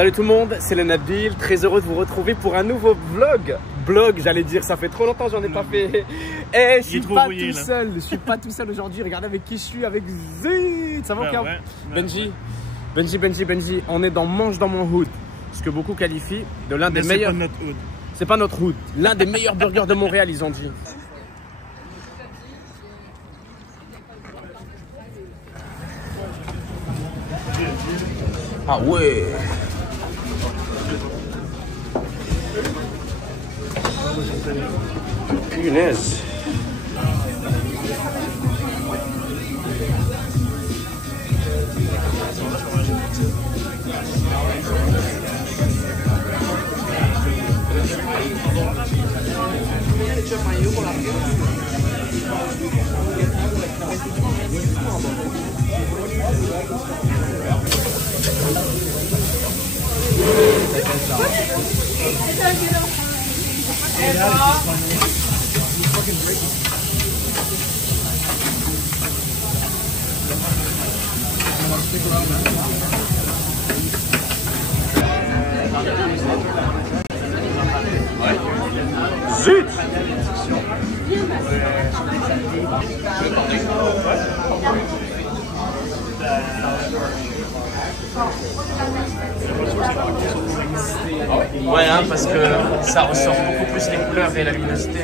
Salut tout le monde, c'est le Nabil, très heureux de vous retrouver pour un nouveau vlog. J'allais dire, ça fait trop longtemps que j'en ai pas fait. Et je suis pas tout seul, je suis pas tout seul aujourd'hui. Regardez avec qui je suis, avec Zut. Ça va ok? Benji, Benji, on est dans Mange dans mon hood, ce que beaucoup qualifient de l'un des meilleurs. C'est pas notre hood. C'est pas notre hood, l'un des meilleurs burgers de Montréal, ils ont dit. Ah ouais. Punaise. Zut! Ouais, hein, parce que ça ressort beaucoup plus les couleurs et la luminosité.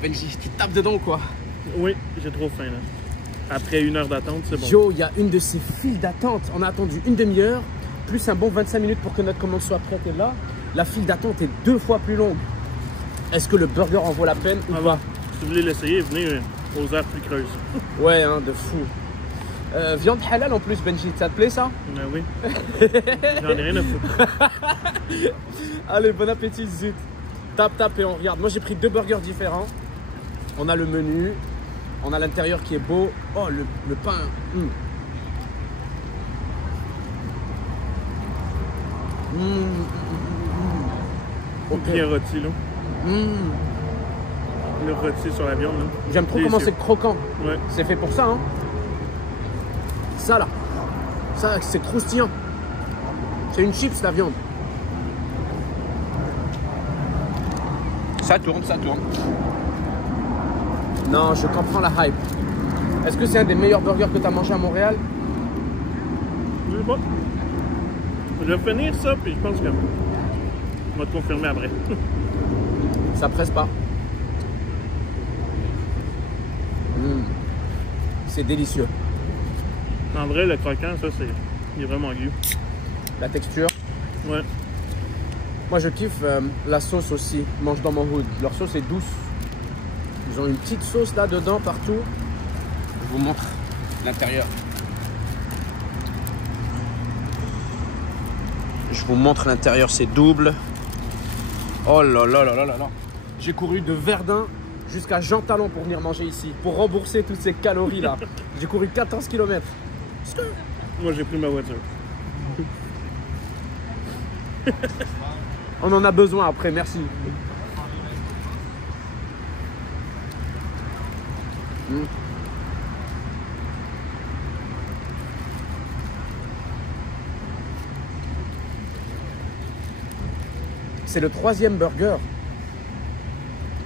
Benji, tu tapes dedans ou quoi? Oui, j'ai trop faim là. Après 1 heure d'attente, c'est bon. Yo, il y a une de ces files d'attente. On a attendu une demi-heure, plus un bon 25 minutes pour que notre commande soit prête. Et là, la file d'attente est 2 fois plus longue. Est-ce que le burger en vaut la peine ou pas? Si vous voulez l'essayer, venez aux heures plus creuses. Ouais, hein, de fou. Viande halal en plus, Benji, ça te plaît ça? Oui. J'en ai rien à foutre. Allez, bon appétit, Zut. Tape et on regarde. Moi, j'ai pris 2 burgers différents. On a le menu. On a l'intérieur qui est beau. Oh, le pain. Bien rôti, là. Le rôti sur la viande, là. J'aime trop comment c'est croquant. Ouais. C'est fait pour ça, hein. Ça, là. Ça, c'est croustillant. C'est une chips, la viande. Ça tourne. Non, je comprends la hype. Est-ce que c'est un des meilleurs burgers que tu as mangé à Montréal? Je sais pas. Je vais finir ça, puis je pense que on va te confirmer après. Ça presse pas. C'est délicieux. En vrai, le croquant, ça, il est vraiment aigu. La texture. Ouais. Moi, je kiffe la sauce aussi. Mange dans mon hood. Leur sauce est douce. Ils ont une petite sauce là-dedans, partout. Je vous montre l'intérieur. Je vous montre l'intérieur, c'est double. Oh là là là là là là. J'ai couru de Verdun jusqu'à Jean Talon pour venir manger ici, pour rembourser toutes ces calories là. J'ai couru 14 km. Moi, j'ai pris ma voiture. On en a besoin après, merci. C'est le 3e burger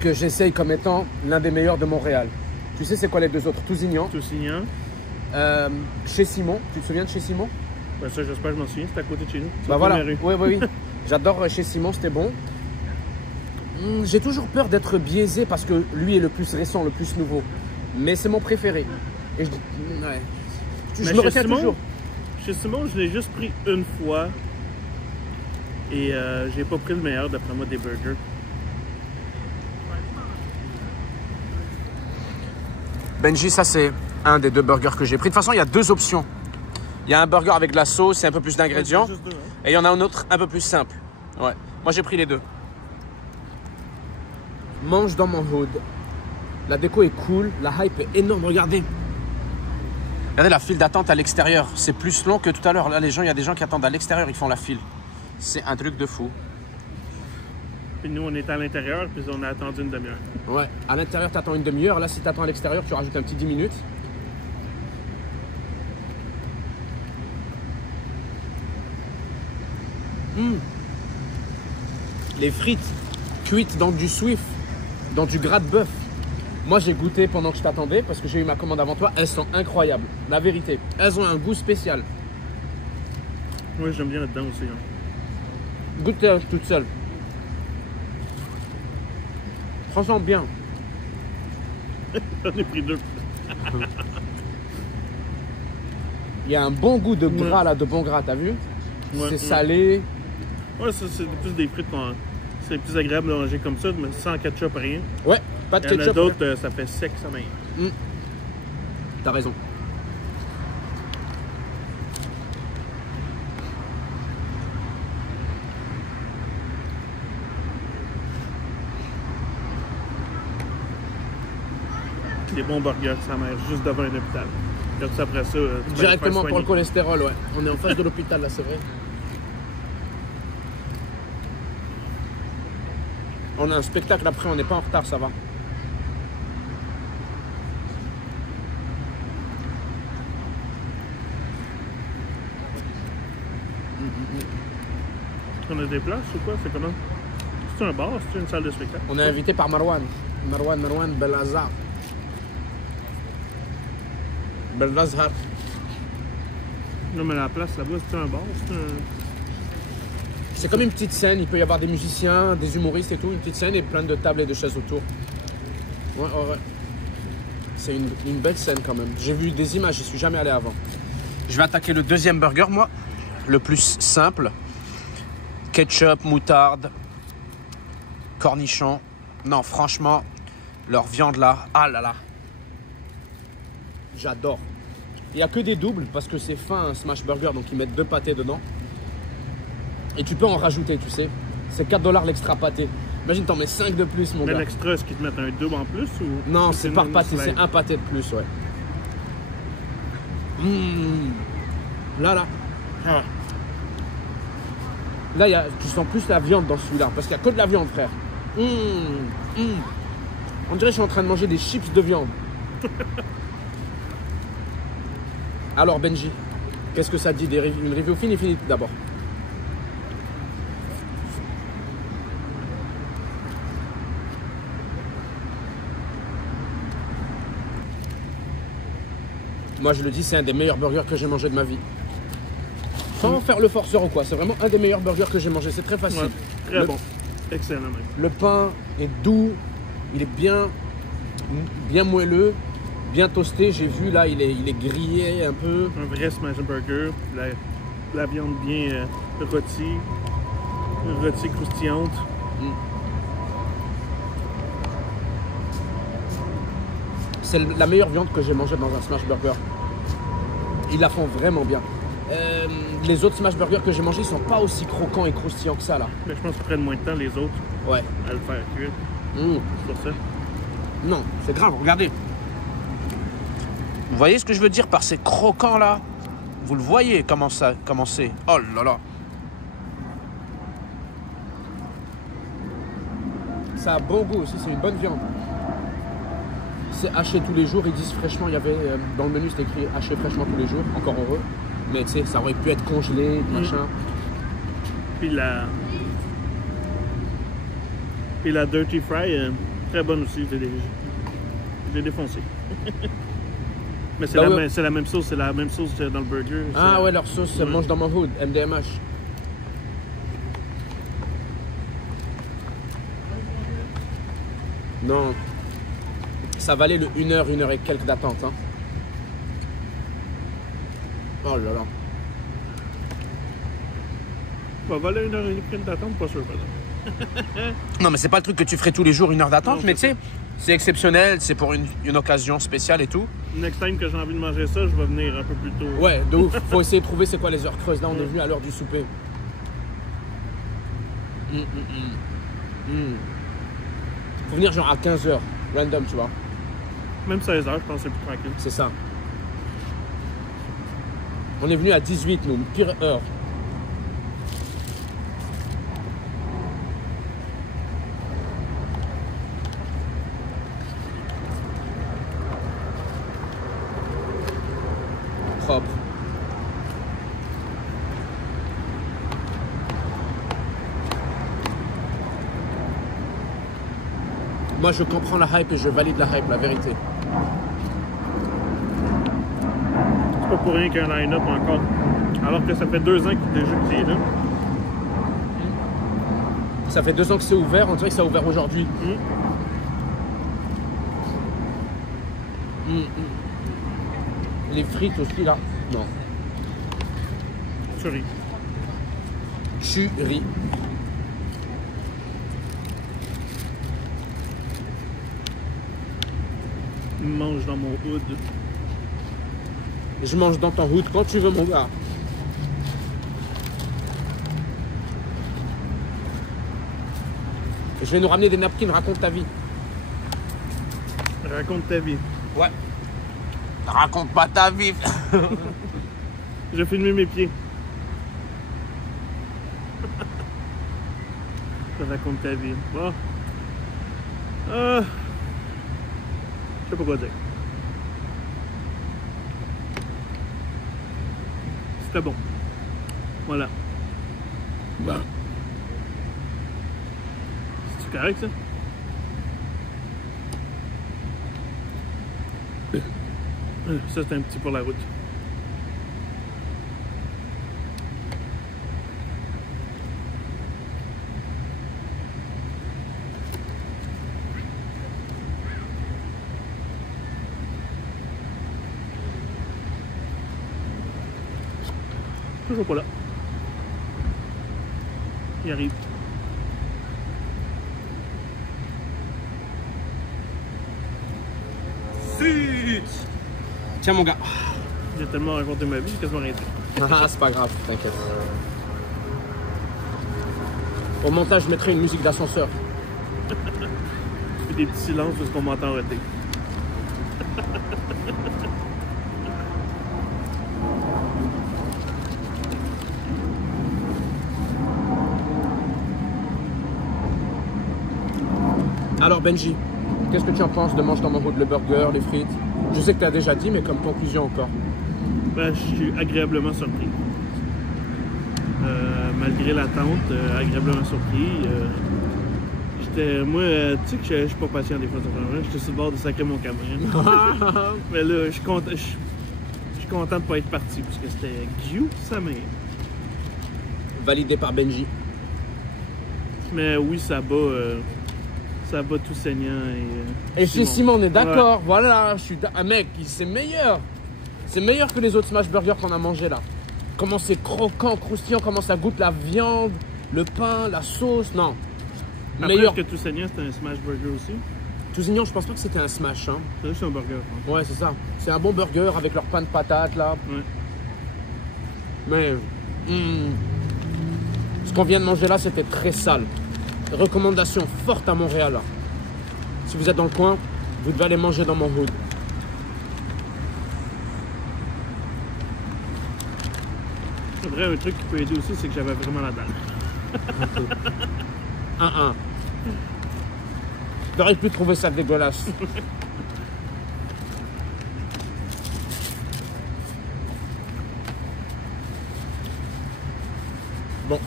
que j'essaye comme étant l'un des meilleurs de Montréal. Tu sais c'est quoi les 2 autres? Tousignan. Tousignan. Chez Simon. Tu te souviens de chez Simon? Ben ça, j'espère que je m'en souviens. C'était à côté de chez nous. Bah voilà. Oui. J'adore chez Simon, c'était bon. J'ai toujours peur d'être biaisé parce que lui est le plus récent, le plus nouveau. Mais c'est mon préféré. Et je dis, ouais. Je me retiens toujours. Chez Simon, je l'ai juste pris une fois. Et j'ai pas pris le meilleur d'après moi des burgers. Benji, ça c'est un des 2 burgers que j'ai pris. De toute façon, il y a 2 options. Il y a un burger avec de la sauce et un peu plus d'ingrédients. Ouais, hein. Et il y en a un autre un peu plus simple. Ouais. Moi, j'ai pris les 2. Mange dans mon hood. La déco est cool. La hype est énorme. Regardez. Regardez la file d'attente à l'extérieur. C'est plus long que tout à l'heure. Là, les gens, il y a des gens qui attendent à l'extérieur. Ils font la file. C'est un truc de fou. Puis nous, on était à l'intérieur, puis on a attendu une demi-heure. Ouais, à l'intérieur, t'attends une demi-heure. Là, si t'attends à l'extérieur, tu rajoutes un petit 10 minutes. Les frites cuites dans du Swift, dans du gras de bœuf. Moi, j'ai goûté pendant que je t'attendais parce que j'ai eu ma commande avant toi. Elles sont incroyables, la vérité. Elles ont un goût spécial. Oui, j'aime bien là-dedans aussi. Hein. Goûte toute seule. Franchement, bien. J'en ai pris 2. Il y a un bon goût de gras là, de bon gras, t'as vu? Ouais, c'est salé. Ouais, ça, c'est plus des frites. C'est plus agréable de manger comme ça, mais sans ketchup, rien. Ouais, pas de Il y en ketchup. a d'autres, ça fait sec, ça même. T'as raison. Des bons burgers, ça mère juste devant un hôpital. Donc après ça, directement pour le cholestérol, ouais. On est en face de l'hôpital là, c'est vrai. On a un spectacle après, on n'est pas en retard, ça va. On a des places ou quoi? C'est comment? C'est un bar? C'est une salle de spectacle? On est invité par Marwan. Marwan Belazar. Belazar. Non, mais la place là-bas, c'est un bar? C'est comme une petite scène, il peut y avoir des musiciens, des humoristes et tout, une petite scène et plein de tables et de chaises autour. Ouais. C'est une belle scène quand même. J'ai vu des images, j'y suis jamais allé avant. Je vais attaquer le deuxième burger, moi. Le plus simple. Ketchup, moutarde, cornichons. Non, franchement, leur viande là, ah là là. J'adore. Il n'y a que des doubles parce que c'est fin un smash burger, donc ils mettent 2 pâtés dedans. Et tu peux en rajouter, tu sais. C'est 4 $ l'extra pâté. Imagine, t'en mets 5 de plus, mon gars. Mais l'extra, est-ce qu'ils te mettent un double en plus ou... Non, c'est par pâté, c'est un pâté de plus, ouais. Là. Ah. Là, tu sens plus la viande dans celui-là, parce qu'il n'y a que de la viande, frère. On dirait que je suis en train de manger des chips de viande. Alors, Benji, qu'est-ce que ça te dit? Une review finie d'abord. Moi, je le dis, c'est un des meilleurs burgers que j'ai mangé de ma vie. Sans faire le forceur ou quoi, c'est vraiment un des meilleurs burgers que j'ai mangé. C'est très facile. Ouais, très bon. Excellent même. Le pain est doux, il est bien moelleux, bien toasté. J'ai vu là, il est grillé un peu. Un vrai smash burger. La viande bien rôtie croustillante. C'est la meilleure viande que j'ai mangée dans un smash burger. Ils la font vraiment bien. Les autres smash burgers que j'ai mangés, ils sont pas aussi croquants et croustillants que ça là. Mais je pense qu'ils prennent moins de temps les autres à le faire cuire. C'est pour ça. Non, c'est grave, regardez. Vous voyez ce que je veux dire par ces croquants là? Vous le voyez comment c'est? Oh là là. Ça a bon goût aussi, c'est une bonne viande. C'est haché tous les jours, ils disent fraîchement, il y avait dans le menu c'était écrit haché fraîchement tous les jours, encore heureux. Mais tu sais, ça aurait pu être congelé, machin. Puis la Dirty Fry, très bonne aussi, je l'ai défoncée. Mais c'est la même sauce, dans le burger. Ah ouais, leur sauce, elle mange dans mon hood, MDMH. Non. Ça valait le 1 heure et quelques d'attente. Hein. Oh là là. Ça valait 1 heure et quelques d'attente, pas sûr, pardon. Non, mais c'est pas le truc que tu ferais tous les jours, 1 heure d'attente, mais tu sais, c'est exceptionnel, c'est pour une occasion spéciale et tout. Next time que j'ai envie de manger ça, je vais venir un peu plus tôt. Ouais, de ouf. Faut essayer de trouver c'est quoi les heures creuses. Là, on est venu à l'heure du souper. Faut venir genre à 15h, random, tu vois. Même 16h, je pense que c'est plus tranquille. C'est ça. On est venu à 18, nous, pire heure. Moi, je comprends la hype et je valide la hype, la vérité. C'est pas pour rien qu'il y a un line-up encore. Alors que ça fait 2 ans qu'il est là. Ça fait 2 ans que c'est ouvert, on dirait que ça a ouvert aujourd'hui. Les frites aussi, là. Non. Tu ris. Tu ris. Mange dans mon hood. Je mange dans ton hood quand tu veux, mon gars. Je vais nous ramener des napkins, raconte ta vie. Raconte ta vie. Ouais. Raconte pas ta vie. J'ai filmé mes pieds. Raconte ta vie. Bon. Je sais pas quoi dire. C'était bon. Voilà. Bon. C'est correct, ça? Ça, c'est un petit pour la route. Toujours pas là. Il arrive. Tiens, mon gars. J'ai tellement raconté ma vie, j'ai quasiment rien dit. Ah, c'est pas grave, t'inquiète. Au montage, je mettrai une musique d'ascenseur. Et des petits silences parce qu'on m'entend arrêter. Alors, Benji, qu'est-ce que tu en penses de Mange dans mon hood, le burger, les frites? Je sais que tu as déjà dit, mais comme conclusion encore. Ben, je suis agréablement surpris. Malgré l'attente, agréablement surpris. Moi, tu sais que je suis pas patient des fois, j'étais sur le bord de sacrer mon caméra. Mais là, je suis content de pas être parti, parce que c'était Guillaume, sa mère. Validé par Benji. Mais oui, ça bat tout saignant et chez Simon, on est d'accord. Ouais. Voilà, je suis mec, c'est meilleur. C'est meilleur que les autres smash burgers qu'on a mangé là. Comment c'est croquant, croustillant, comment ça goûte la viande, le pain, la sauce, non. Après, meilleur. Est-ce que tout saignant c'était un smash burger aussi? Tousignan, je pense pas que c'était un smash. Hein. C'est juste un burger. Hein. Ouais, c'est ça. C'est un bon burger avec leur pain de patate là. Ouais. Mais ce qu'on vient de manger là, c'était très sale. Recommandation forte à Montréal. Là. Si vous êtes dans le coin, vous devez aller manger dans mon hood. C'est vrai, un truc qui peut aider aussi, c'est que j'avais vraiment la dalle. 1-1. T'aurais pu trouver ça dégueulasse. Bon.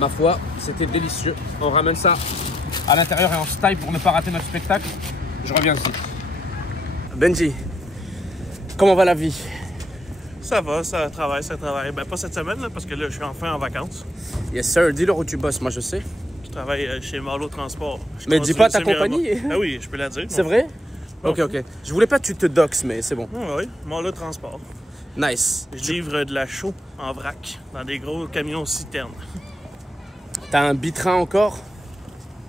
Ma foi, c'était délicieux. On ramène ça à l'intérieur et en style pour ne pas rater notre spectacle. Je reviens aussi. Benji, comment va la vie? Ça va, ça travaille. Ben pas cette semaine, là, parce que là, je suis enfin en vacances. Yes sir, dis-leur où tu bosses, moi je sais. Je travaille chez Marlowe Transport. Mais dis pas ta compagnie. Ah oui, je peux la dire. C'est vrai? Ok. Je voulais pas que tu te doxes, mais c'est bon. Oui, Marlowe Transport. Nice. Je livre de la chaux en vrac dans des gros camions citernes. T'as un bitrain encore?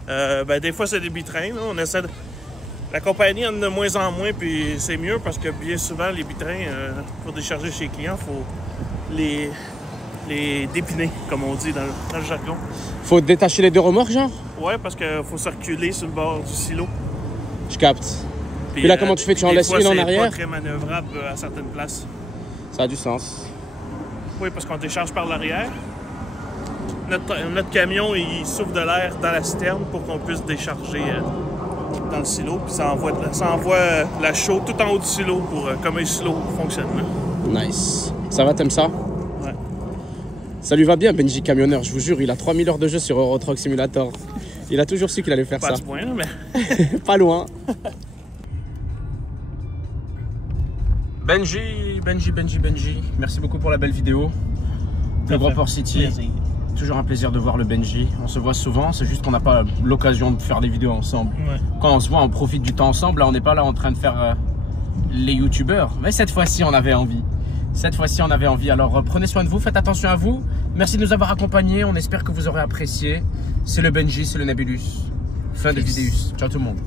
Ben des fois c'est des bitrains, là. On essaie de... La compagnie en a de moins en moins, puis c'est mieux parce que bien souvent les bitrains, pour décharger chez les clients, il faut les dépiner, comme on dit dans le jargon. Faut détacher les deux remorques, genre? Ouais, parce qu'il faut se reculer sur le bord du silo. Je capte. Puis là, comment tu fais? Tu en laisses une en arrière? C'est pas très manœuvrable à certaines places. Ça a du sens. Oui, parce qu'on décharge par l'arrière. Notre camion, il souffle de l'air dans la citerne pour qu'on puisse décharger dans le silo. Puis ça envoie la chaux tout en haut du silo pour comme un silo fonctionne. Nice. Ça va, t'aimes ça? Ouais. Ça lui va bien, Benji Camionneur, je vous jure, il a 3000 heures de jeu sur Euro Truck Simulator. Il a toujours su qu'il allait faire ça. Pas à ce point, mais... Pas loin. Benji, merci beaucoup pour la belle vidéo. Le Grand Port City. Merci. Toujours un plaisir de voir le Benji. On se voit souvent, c'est juste qu'on n'a pas l'occasion de faire des vidéos ensemble. Ouais. Quand on se voit, on profite du temps ensemble. Là, on n'est pas là en train de faire les youtubeurs. Mais cette fois-ci, on avait envie. Alors, prenez soin de vous, faites attention à vous. Merci de nous avoir accompagnés. On espère que vous aurez apprécié. C'est le Benji, c'est le Nebulus. Fin de vidéo. Ciao tout le monde.